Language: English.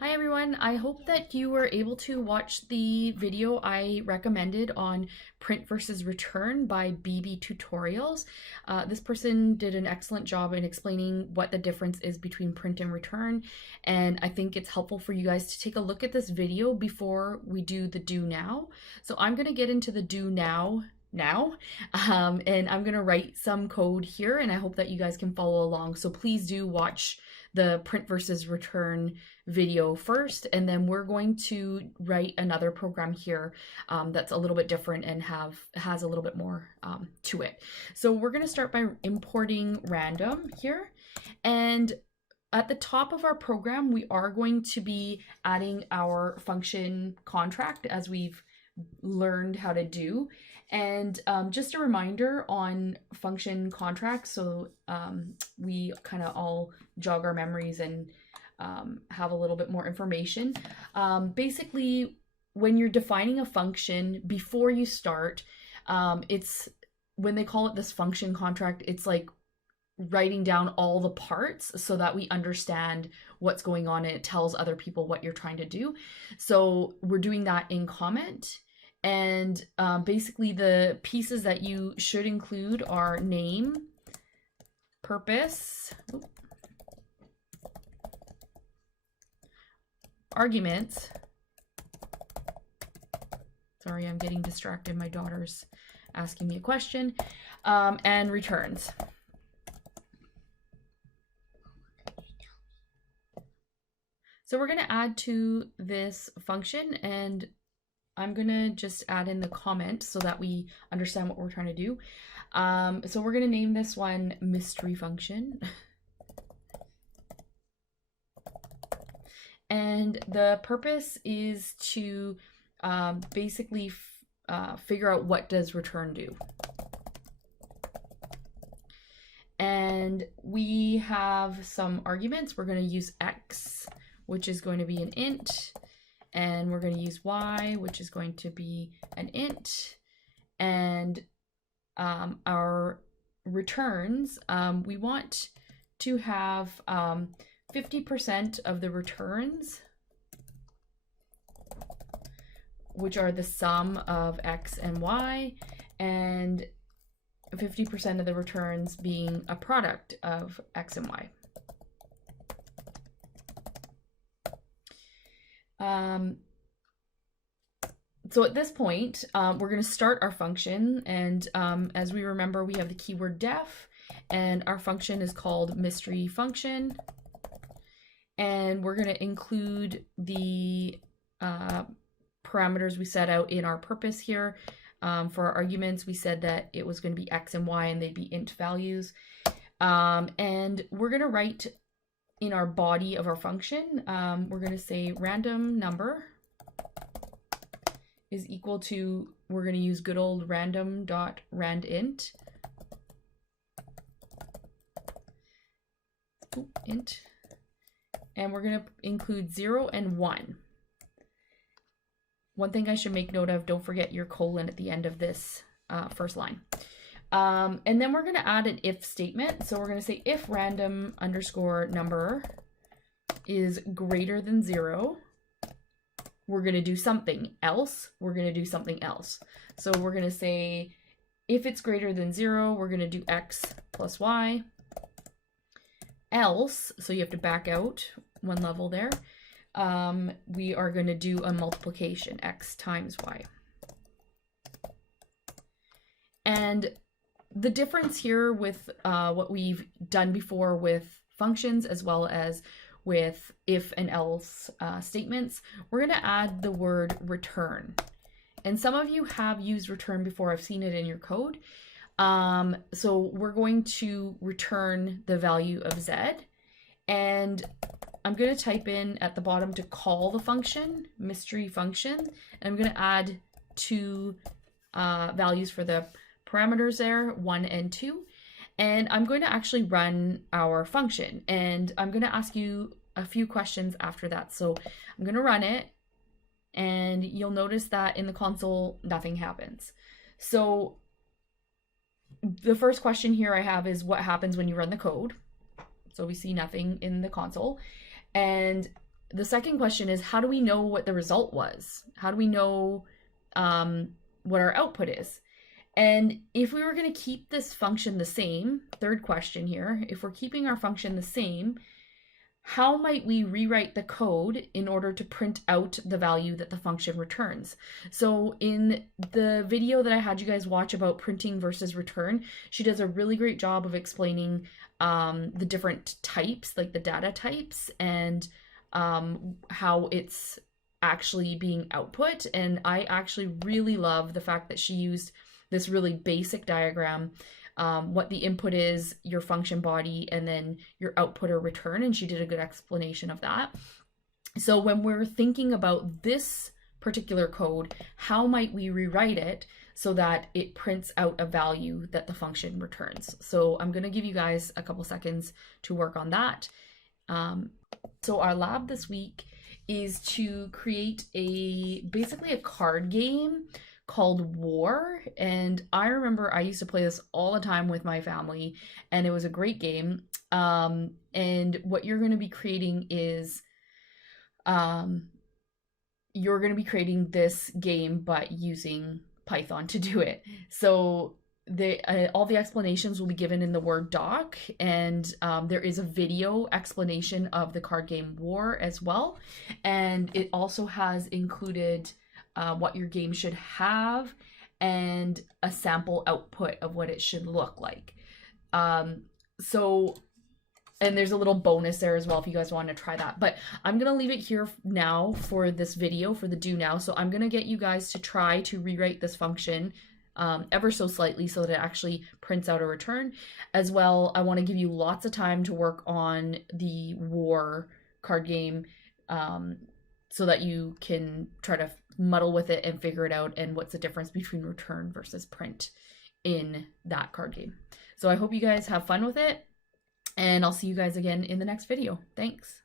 Hi everyone, I hope that you were able to watch the video I recommended on print versus return by BB Tutorials. This person did an excellent job in explaining what the difference is between print and return, and I think it's helpful for you guys to take a look at this video before we do the do now. So I'm going to get into the do now and I'm going to write some code here, and I hope that you guys can follow along. So please do watch the print versus return video first, and then we're going to write another program here that's a little bit different and has a little bit more to it. So we're going to start by importing random here, and at the top of our program we are going to be adding our function contract as we've learned how to do. And just a reminder on function contracts, so we kind of all jog our memories and have a little bit more information. Basically, when you're defining a function before you start, it's when they call it this function contract, it's like writing down all the parts so that we understand what's going on and it tells other people what you're trying to do. So we're doing that in comment. And basically the pieces that you should include are name, purpose, arguments. Sorry, I'm getting distracted. My daughter's asking me a question. And returns. So we're going to add to this function, and I'm going to just add in the comment so that we understand what we're trying to do. So we're going to name this one mystery function. And the purpose is to basically figure out what does return do. And we have some arguments. We're going to use x, which is going to be an int. And we're going to use y, which is going to be an int. And our returns, we want to have 50% of the returns, which are the sum of x and y, and 50% of the returns being a product of x and y. So at this point, we're going to start our function, and as we remember, we have the keyword def, and our function is called mystery function, and we're going to include the parameters we set out in our purpose here. For our arguments, we said that it was going to be x and y, and they'd be int values, and we're going to write in our body of our function, we're going to say random number is equal to, we're going to use good old random.randint, int, and we're going to include 0 and 1. One thing I should make note of, don't forget your colon at the end of this first line. And then we're going to add an if statement. So we're going to say if random underscore number is greater than 0, we're going to do something else. We're going to do something else. So we're going to say if it's greater than 0, we're going to do x plus y. Else, so you have to back out one level there, we are going to do a multiplication, x times y. And the difference here with what we've done before with functions as well as with if and else statements, we're going to add the word return. And some of you have used return before. I've seen it in your code. So we're going to return the value of z. And I'm going to type in at the bottom to call the function, mystery function. And I'm going to add two values for the parameters there, 1 and 2, and I'm going to actually run our function, and I'm going to ask you a few questions after that. So I'm going to run it, and you'll notice that in the console nothing happens. So the first question here I have is what happens when you run the code. So we see nothing in the console, and the second question is, how do we know what the result was? How do we know what our output is? And if we were going to keep this function the same, third question here, if we're keeping our function the same, how might we rewrite the code in order to print out the value that the function returns? So in the video that I had you guys watch about printing versus return, she does a really great job of explaining the different types, like the data types, and how it's actually being output. And I actually really love the fact that she used this really basic diagram, what the input is, your function body, and then your output or return, and she did a good explanation of that. So when we're thinking about this particular code, how might we rewrite it so that it prints out a value that the function returns? So I'm going to give you guys a couple seconds to work on that. So our lab this week is to create basically a card game called War. And I remember I used to play this all the time with my family, and it was a great game. And what you're going to be creating is you're going to be creating this game but using Python to do it. So all the explanations will be given in the Word doc, and there is a video explanation of the card game War as well. And it also has included what your game should have and a sample output of what it should look like. And there's a little bonus there as well if you guys want to try that. But I'm going to leave it here now for this video, for the do now. So I'm going to get you guys to try to rewrite this function ever so slightly so that it actually prints out a return. As well, I want to give you lots of time to work on the War card game so that you can try to muddle with it and figure it out, and what's the difference between return versus print in that card game. So I hope you guys have fun with it, and I'll see you guys again in the next video. Thanks.